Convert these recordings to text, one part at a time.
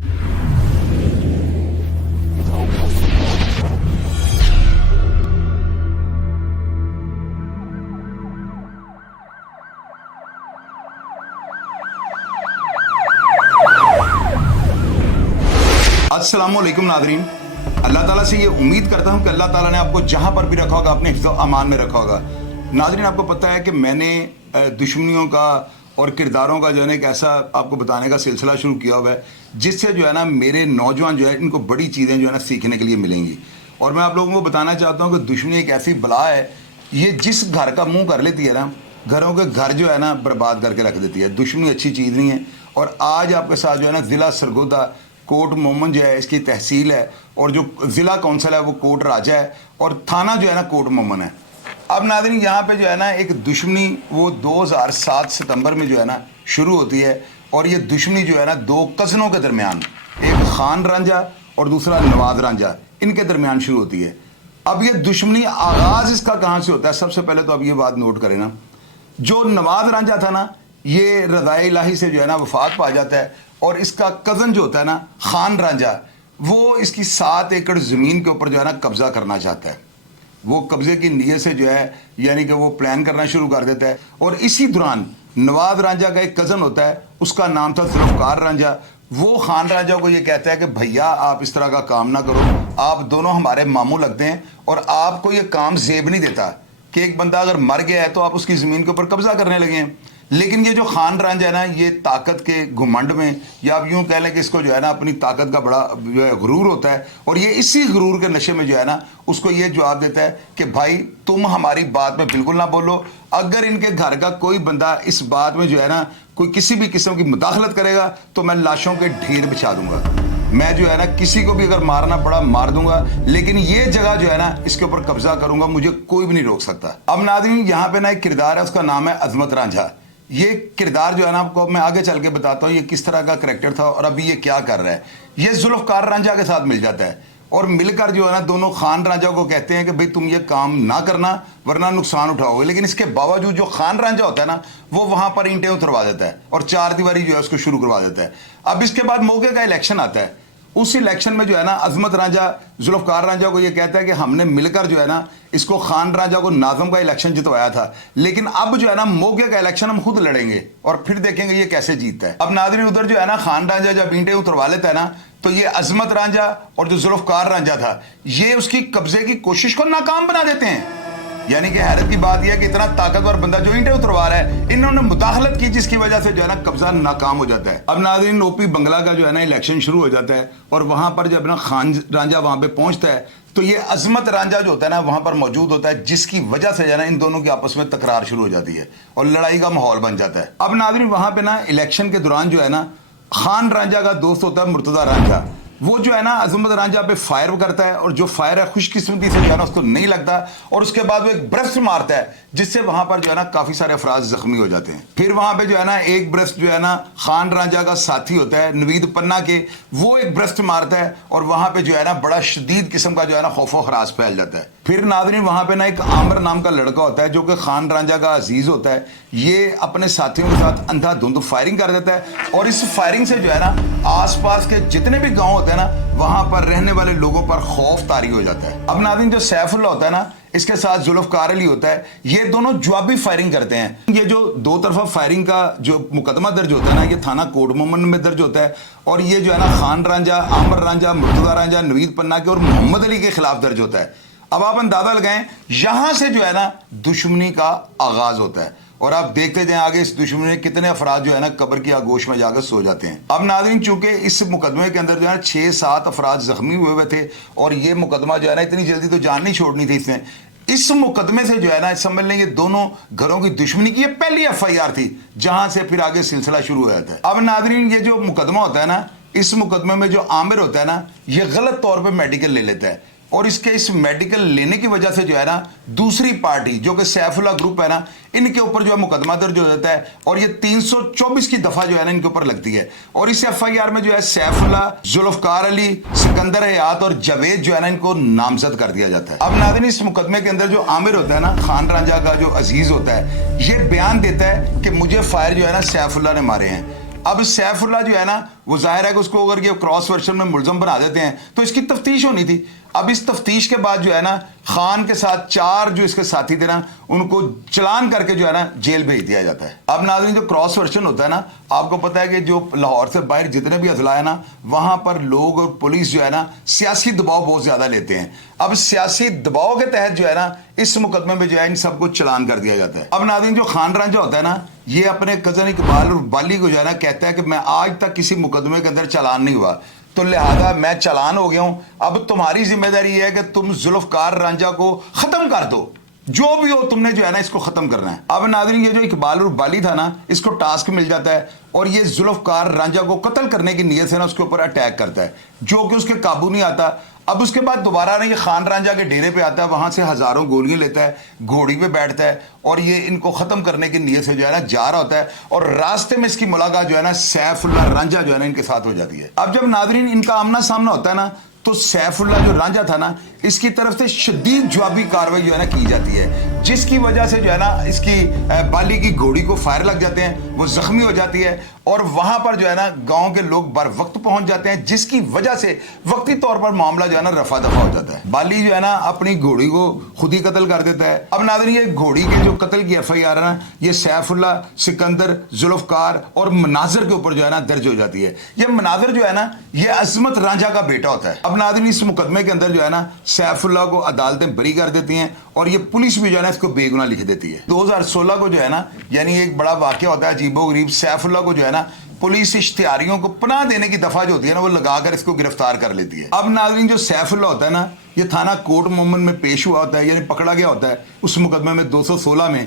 अस्सलामुअलैकुम नादरीन, अल्लाह ताला से ये उम्मीद करता हूँ कि अल्लाह ताला ने आपको जहाँ पर भी रखा होगा अपने हिफ्ज़ अमान में रखा होगा। नादरीन, आपको पता है कि मैंने दुश्मनियों का और किरदारों का जो है ना एक ऐसा आपको बताने का सिलसिला शुरू किया हुआ है जिससे जो है ना मेरे नौजवान जो है इनको बड़ी चीज़ें जो है ना सीखने के लिए मिलेंगी। और मैं आप लोगों को बताना चाहता हूँ कि दुश्मनी एक ऐसी बला है, ये जिस घर का मुँह कर लेती है ना, घरों के घर जो है ना बर्बाद करके रख देती है। दुश्मनी अच्छी चीज़ नहीं है। और आज आपके साथ जो है ना ज़िला सरगोदा कोट मोमन जो है इसकी तहसील है और जो ज़िला कौंसिल है वो कोट राजा है और थाना जो है ना कोट मोमन है। अब नाज़रीन, यहाँ पे जो है ना एक दुश्मनी वो 2007 सितंबर में जो है ना शुरू होती है और ये दुश्मनी जो है ना दो कज़नों के दरमियान, एक खान रांझा और दूसरा नवाज रांझा, इनके दरमियान शुरू होती है। अब ये दुश्मनी आगाज़ इसका कहाँ से होता है? सबसे पहले तो अब ये बात नोट करें ना, जो नवाज रांझा था ना ये रज़ाए इलाही से जो है ना वफात पा जाता है और इसका कज़न जो होता है ना खान रांझा, वो इसकी 7 एकड़ ज़मीन के ऊपर जो है ना कब्ज़ा करना चाहता है। वो कब्ज़े की नीयत से जो है यानी कि वो प्लान करना शुरू कर देता है। और इसी दौरान नवाज रांझा का एक कज़न होता है, उसका नाम था जुल्फ़कार रांझा। वो खान रांझा को ये कहता है कि भैया आप इस तरह का काम ना करो, आप दोनों हमारे मामू लगते हैं और आपको ये काम जेब नहीं देता कि एक बंदा अगर मर गया है तो आप उसकी ज़मीन के ऊपर कब्ज़ा करने लगे हैं। लेकिन ये जो खान रांझा है ना, ये ताकत के घुमंड में, या आप यूँ कह लें कि इसको जो है ना अपनी ताकत का बड़ा जो है गुरूर होता है और ये इसी गुरूर के नशे में जो है ना उसको ये जवाब देता है कि भाई तुम हमारी बात में बिल्कुल ना बोलो, अगर इनके घर का कोई बंदा इस बात में जो है ना कोई किसी भी किस्म की मुदाखलत करेगा तो मैं लाशों के ढेर बिछा दूंगा, मैं जो है ना किसी को भी अगर मारना पड़ा मार दूंगा, लेकिन ये जगह जो है ना इसके ऊपर कब्जा करूंगा, मुझे कोई भी नहीं रोक सकता। अब नाज़रीन, यहाँ पे ना एक किरदार है, उसका नाम है अजमत रांझा। ये किरदार जो है ना आपको मैं आगे चल के बताता हूँ ये किस तरह का करैक्टर था और अभी ये क्या कर रहा है। ये जुल्फ़कार रांझा के साथ मिल जाता है और मिलकर जो है ना दोनों खान रांझा को कहते हैं कि भाई तुम ये काम ना करना वरना नुकसान उठाओगे। लेकिन इसके बावजूद जो खान रांझा होता है ना वो वहाँ पर ईंटें उतरवा देता है और 4 दीवारी जो है उसको शुरू करवा देता है। अब इसके बाद मौके का इलेक्शन आता है। उस इलेक्शन में जो है ना अजमत रांझा जुल्फ़कार रांझा को ये कहता है कि हमने मिलकर जो है ना इसको खान रांझा को नाज़म का इलेक्शन जितवाया था, लेकिन अब जो है ना मौके का इलेक्शन हम खुद लड़ेंगे और फिर देखेंगे ये कैसे जीतता है। अब नाज़रीन, उधर जो है ना खान रांझा जब ईंटें उतरवा लेता है ना तो ये अजमत रांझा और जो जुल्फ़कार रांझा था ये उसकी कब्जे की कोशिश को नाकाम बना देते हैं। यानी कि हैरत की बात यह है कि इतना ताकतवर बंदा जो ईंटें उतरवा रहा है, इन्होंने मुदाखलत की जिसकी वजह से जो है ना कब्जा नाकाम हो जाता है। अब नाज़रीन, ओपी बंगला का जो है ना इलेक्शन शुरू हो जाता है और वहां पर जब ना खान रांझा वहां पे पहुंचता है तो ये अजमत रांझा जो होता है ना वहां पर मौजूद होता है, जिसकी वजह से जो है ना इन दोनों की आपस में तकरार शुरू हो जाती है और लड़ाई का माहौल बन जाता है। अब नाज़रीन, वहां पर ना इलेक्शन के दौरान जो है ना खान रांझा का दोस्त होता है मुर्तज़ा रांझा, वो जो है ना अजमत रांझा पे फायर करता है और जो फायर है खुशकिस्मती से जो है ना उसको नहीं लगता और उसके बाद वो एक ब्रस्ट मारता है जिससे वहां पर जो है ना काफी सारे अफराद जख्मी हो जाते हैं। फिर वहां पे जो है ना एक ब्रस्ट जो है ना खान रांझा का साथी होता है नवीद पन्ना के, वो एक ब्रस्ट मारता है और वहां पे जो है ना बड़ा शदीद किस्म का जो है ना खौफो खराश फैल जाता है। फिर नाज़रीन, वहां पे ना एक आमिर नाम का लड़का होता है जो कि खान रांझा का अजीज होता है। ये अपने साथियों के साथ अंधाधुंध फायरिंग कर देता है और इस फायरिंग से जो है ना आसपास के जितने भी गांव होते हैं ना वहां पर रहने वाले लोगों पर खौफ तारी हो जाता है। अब नाज़रीन, जो सैफुल्ला होता है ना इसके साथ जुल्फ़कार अली होता है, ये दोनों जवाबी फायरिंग करते हैं। ये जो दो तरफा फायरिंग का जो मुकदमा दर्ज होता है ना ये थाना कोट मोमन में दर्ज होता है और ये जो है ना खान रांझा, आमिर रांझा, मुर्तज़ा रांझा, नवीद पन्ना के और मोहम्मद अली के खिलाफ दर्ज होता है। अब आप अंदाजा लगाएं, यहां से जो है ना दुश्मनी का आगाज होता है और आप देखते जाएं आगे इस दुश्मनी में कितने अफराद जो है ना कब्र की आगोश में जाकर सो जाते हैं। अब नाज़रीन, चूंकि इस मुकदमे के अंदर जो है 6-7 अफराद जख्मी हुए थे और ये मुकदमा जो है ना इतनी जल्दी तो जान नहीं छोड़नी थी इसने। इस मुकदमे से जो है ना समझ लें ये दोनों घरों की दुश्मनी की ये पहली FIR थी जहां से फिर आगे सिलसिला शुरू हो जाता है। अब नाज़रीन, ये जो मुकदमा होता है ना इस मुकदमे में जो आमिर होता है ना ये गलत तौर पर मेडिकल ले लेता है और इसके इस मेडिकल लेने की वजह से जो है ना दूसरी पार्टी जो कि सैफुल्ला ग्रुप है ना इनके ऊपर जो है मुकदमा दर्ज हो जाता है और ये 324 की दफा जो है ना इनके ऊपर लगती है और इस FIR में जो है सैफुल्ला, जुल्फ़कार अली, सिकंदर हयात और जावेद जो है ना इनको नामजद कर दिया जाता है। अब नाज़रीन, इस मुकदमे के अंदर जो आमिर होता है ना खान रांझा का जो अजीज होता है ये बयान देता है कि मुझे फायर जो है ना सैफुल्ला ने मारे हैं अब सैफुल्लाह जो है ना, वो जाहिर है कि उसको अगर ये क्रॉस वर्जन में मुलजम बना देते हैं तो इसकी तफ्तीश होनी थी। अब इस तफ्तीश के बाद जो है ना, खान के साथ 4 जो इसके साथी थे ना, उनको चलान करके जो है ना जेल भेज दिया जाता है। अब नाज़रीन, जो क्रॉस वर्जन होता है ना, आपको पता है कि जो लाहौर से बाहर जितने भी अजला है ना, वहां पर लोग और पुलिस जो है ना सियासी दबाव बहुत ज्यादा लेते हैं। अब सियासी दबाव के तहत जो है ना, इस मुकदमे में जो है इन सबको चलान कर दिया जाता है। अब नाज़रीन, जो खान रांझा होता है ना, ये अपने कजन इकबाल और बाली को जो है ना कहता है कि मैं आज तक किसी मुकदमे के अंदर चलान नहीं हुआ, तो लिहाजा मैं चालान हो गया हूं। अब तुम्हारी जिम्मेदारी है कि तुम जुल्फकार रांझा को खत्म कर दो, जो भी हो तुमने जो है ना इसको खत्म करना है। अब नाज़रीन, ये जो इकबाल और बाली था ना, इसको टास्क मिल जाता है और ये जुल्फकार रांझा को कत्ल करने की नीयत से ना उसके ऊपर अटैक करता है, जो कि उसके काबू नहीं आता। अब उसके बाद दोबारा ना ये खान रांझा के डेरे पे आता है, वहां से हजारों गोलियां लेता है, घोड़ी पे बैठता है और ये इनको खत्म करने की नीयत से जो है ना जा रहा होता है। और रास्ते में इसकी मुलाकात जो है ना सैफुल्लाह रांझा जो है ना इनके साथ हो जाती है। अब जब नाज़रीन इनका आमना सामना होता है ना, तो सैफुल्लाह जो रांझा था ना, इसकी तरफ से शदीद जवाबी कार्रवाई जो है ना की जाती है, जिसकी वजह से जो है ना इसकी बाली की घोड़ी को फायर लग जाते हैं, वो जख्मी हो जाती है और वहां पर जो है ना गांव के लोग बर वक्त पहुंच जाते हैं, जिसकी वजह से वक्ती तौर पर मामला जो है ना रफा दफा हो जाता है। बाली जो है ना अपनी घोड़ी को खुद ही कत्ल कर देता है। अब नाज़रीन, ये घोड़ी के जो कत्ल की FIR है ना, ये सैफुल्लाह, सिकंदर, जुल्फकार और मनाजर के ऊपर जो है ना दर्ज हो जाती है। ये मनाजर जो है ना, ये अजमत रांझा का बेटा होता है। अब नाज़रीन, इस मुकदमे के अंदर जो है ना सैफुल्लाह को अदालतें बरी कर देती हैं और ये पुलिस भी जो है ना इसको बेगुनाह लिख देती है। 2016 को जो है ना, यानी एक बड़ा वाकया होता है अजीबोगरीब, सैफुल्लाह को जो है ना पुलिस इश्तिहारियों को पनाह देने की दफा जो होती है ना, वो लगाकर इसको गिरफ्तार कर लेती है। अब नाज़रीन, जो सैफुल्लाह होता है ना, ये थाना कोर्ट मोहम्मद में पेश हुआ होता है, यानी पकड़ा गया होता है उस मुकदमे में 216 में।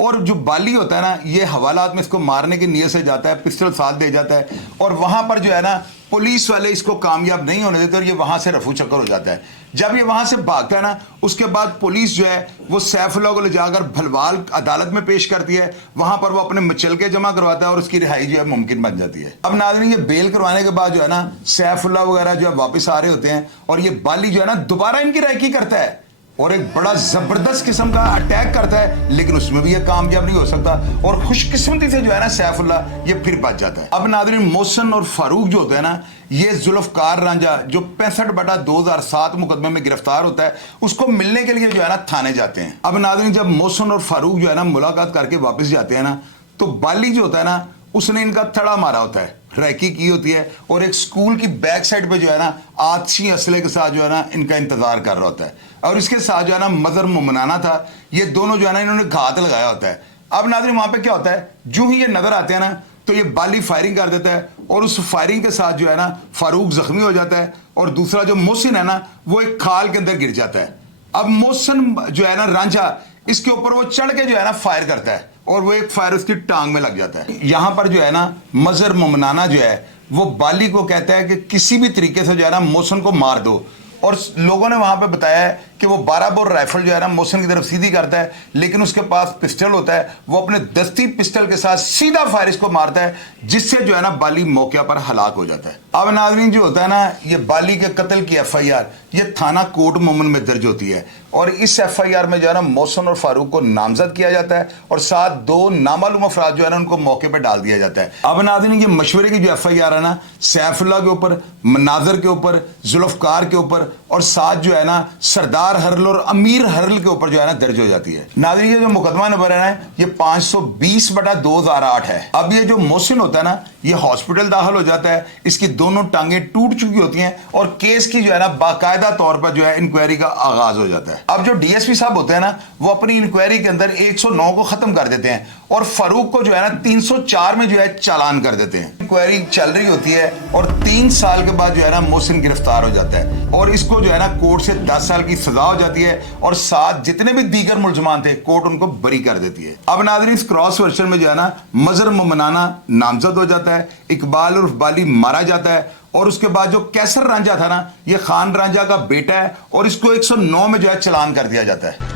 और जो बाली होता है ना, ये हवालात में इसको मारने की नीयत से जाता है, पिस्टल साथ दे जाता है और वहां पर जो है ना पुलिस वाले इसको कामयाब नहीं होने देते और ये वहां से रफू चक्कर हो जाता है। जब ये वहां से भागता है ना, उसके बाद पुलिस जो है वो सैफुल्लाह को ले जाकर भलवाल अदालत में पेश करती है, वहां पर वो अपने मचलके जमा करवाता है और उसकी रिहाई जो है मुमकिन बन जाती है। अब नाज़रीन, ये बेल करवाने के बाद जो है ना सैफुल्लाह वगैरह जो है वापस आ रहे होते हैं और ये बाली जो है ना दोबारा इनकी रायकी करता है और एक बड़ा जबरदस्त किस्म का अटैक करता है, लेकिन उसमें भी ये कामयाब नहीं हो सकता और खुशकिस्मती से जो है ना सैफुल्लाह ये फिर बच जाता है। अब नाज़रीन, मोहसिन और फारूक जो होते हैं ना, ये जुल्फकार रांझा जो 65/2007 मुकदमे में गिरफ्तार होता है, उसको मिलने के लिए जो है ना थाने जाते हैं। अब नाज़रीन, जब मोहसिन और फारूक जो है ना मुलाकात करके वापस जाते हैं ना, तो बाली जो होता है ना, उसने इनका थड़ा मारा होता है, रैकी की होती है और एक स्कूल की बैक साइड पे जो है ना आतिशी असले के साथ जो है ना इनका इंतजार कर रहा होता है और इसके साथ जो है ना मदर मुमनाना था। ये दोनों जो है ना इन्होंने घात लगाया होता है। अब नाज़रीन, वहां पे क्या होता है, जो ही ये नजर आते हैं ना, तो ये बाली फायरिंग कर देता है और उस फायरिंग के साथ जो है ना फारूक जख्मी हो जाता है और दूसरा जो मोहसिन है ना, वो एक खाल के अंदर गिर जाता है। अब मोहसिन जो है ना रांझा, इसके ऊपर वो चढ़ के जो है ना फायर करता है और वो एक फायर उसकी टांग में लग जाता है। यहां पर जो है ना मजर मुमनाना जो है वो बाली को कहता है कि किसी भी तरीके से जो है ना मोहसिन को मार दो और लोगों ने वहां पे बताया है कि वो 12 बोर राइफल जो है ना मोहसिन की तरफ सीधी करता है, लेकिन उसके पास पिस्टल होता है, वो अपने दस्ती पिस्टल के साथ सीधा फायर इसको मारता है, जिससे जो है ना बाली मौके पर हलाक हो जाता है। अब नाज़रीन, जो होता है ना, ये बाली के कत्ल की FIR ये थाना कोर्ट मोमन में दर्ज होती है और इस FIR में जो है ना मोहसिन और फारूक को नामजद किया जाता है और साथ 2 नामालूम अफराद जो है ना उनको मौके पर डाल दिया जाता है। अब नाज़रीन, ये मशवरे की जो FIR है ना, सैफुल्लाह के ऊपर, मनाजर के ऊपर, जुल्फकार के ऊपर और साथ जो है ना सरदार हरल और अमीर हरल के ऊपर जो है ना दर्ज हो जाती है। नाज़रीन, ये जो मुकदमा नंबर है ना, ये 520/2008 है। अब ये जो मोहसिन होता है ना, ये हॉस्पिटल दाखिल हो जाता है, इसकी दोनों टांगे टूट चुकी होती हैं और केस की जो है ना बाकायदा तौर पर जो है इंक्वायरी का आगाज हो जाता है। अब जो DSP साहब होते हैं ना, वो अपनी इंक्वायरी के अंदर 109 को खत्म कर देते हैं और फारूक को जो है ना 304 में जो है चालान कर देते हैं। इंक्वायरी चल रही होती है और 3 साल के बाद जो है ना मोहसिन गिरफ्तार हो जाता है और इसको जो है ना कोर्ट से 10 साल की सजा हो जाती है और साथ जितने भी दीगर मुलजमान थे कोर्ट उनको बरी कर देती है। अब नाज़रीन, इस क्रॉस वर्जन में जो है ना मजर मुमनाना नामजद हो जाता है, इकबाल उर्फ बाली मारा जाता है और उसके बाद जो कैसर रांझा था ना, ये खान रांझा का बेटा है और इसको 109 में जो है चालान कर दिया जाता है।